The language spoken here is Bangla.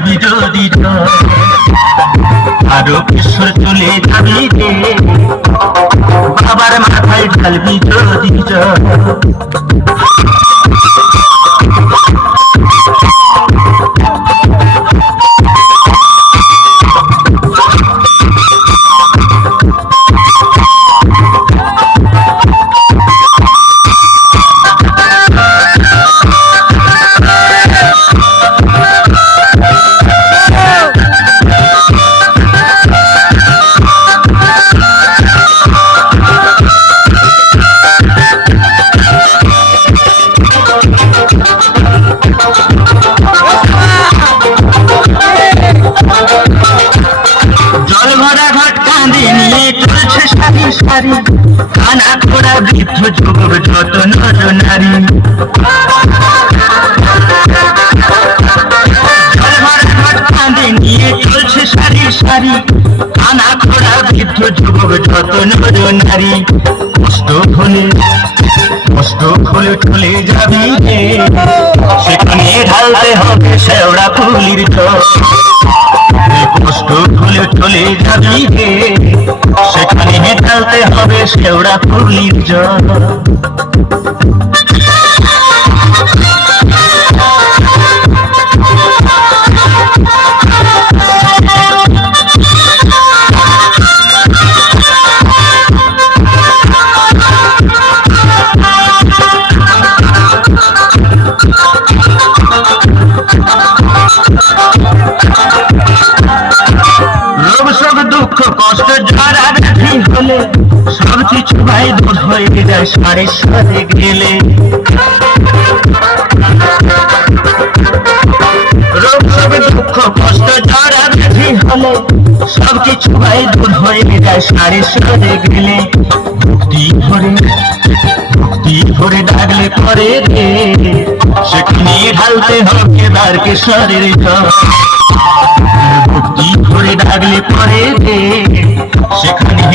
ঢালবি যদি আরো কিশোর চলে যাবি রে বাবার মাথায় ঢালবি যদি সারি কানা খোড়া বৃদ্ধ যুবক যত নর নারী কাঁধে নিয়ে চলছে সারি সারি কানা খোড়া বৃদ্ধ যুবক যত নর নারী কষ্ট হলে চলে যাবি রে সেখানে ঢালতে হবে শেওড়া ফুলির জল কষ্ট হলে চলে যাবি রে সেখানে ঢালতে হবে শেওড়া ফুলির জল কষ্ট যারা ব্যাধি হলে সব কিছু ভাই দূর হয়ে যায় সারে সারে গেলে রোগ সব দুঃখ কষ্ট যারা ব্যাধি হলে সব কিছু ভাই দূর হয়ে যায় সারে সারে গেলে ভক্তি ধরে ডাকলে পরে রে সেখানে ঢালতে হবে দ্বার কেশরের জল ভক্তি